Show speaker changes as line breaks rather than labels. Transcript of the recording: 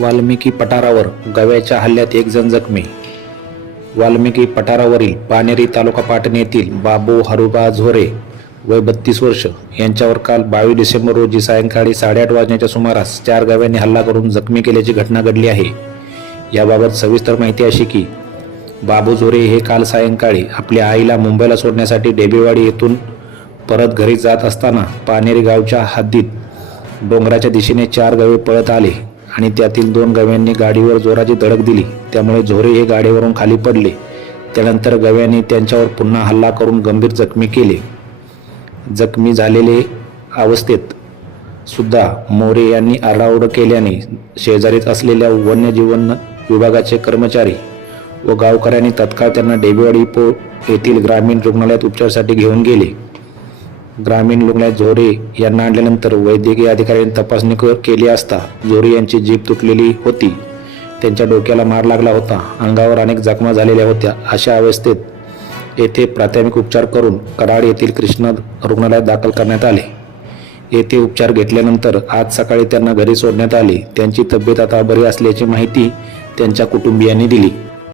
वाल्मिकी पठारावर गव्याच्या हल्ल्यात एक जण जखमी. वाल्मिकी पठारावरील पानेरी तालुका पाटण येथील बाबू हरुबा झोरे वय बत्तीस वर्ष. यांच्यावर काल बावीस डिसेंबर रोजी सायंकाळी साडेआठ वाजण्याच्या सुमारास चार गव्यांनी हल्ला करून जखमी केल्याची घटना घडली आहे. याबाबत सविस्तर माहिती अशी की बाबू झोरे हे काल सायंकाळी आपल्या आईला मुंबईला सोडण्यासाठी डेबेवाडी येथून परत घरी जात असताना पानेरी गावच्या हद्दीत डोंगराच्या दिशेने चार गवे पळत आले. आणि त्यातील दोन गव्यांनी गाडीवर जोराची धडक दिली. त्यामुळे झोरे हे गाडीवरून खाली पडले. त्यानंतर गव्यांनी त्यांच्यावर पुन्हा हल्ला करून गंभीर जखमी केले. जखमी झालेले अवस्थेत सुद्धा मोरे यांनी आरडाओरड केल्याने शेजारीच असलेल्या वन्यजीवन विभागाचे कर्मचारी व गावकऱ्यांनी तत्काळ त्यांना डेबेवाडी पो येथील ग्रामीण रुग्णालयात उपचारासाठी घेऊन गेले. ग्रामीण रुग्णालयात झोरे यांना आणल्यानंतर वैद्यकीय अधिकाऱ्यांनी तपासणी केली असता झोरे यांची जीभ तुटलेली होती. त्यांच्या डोक्याला मार लागला होता. अंगावर अनेक जखमा झालेल्या होत्या. अशा अवस्थेत येथे प्राथमिक उपचार करून कराड येथील कृष्णा रुग्णालयात दाखल करण्यात आले. येथे उपचार घेतल्यानंतर आज सकाळी त्यांना घरी सोडण्यात आले. त्यांची तब्येत आता बरी असल्याची माहिती त्यांच्या कुटुंबियांनी दिली.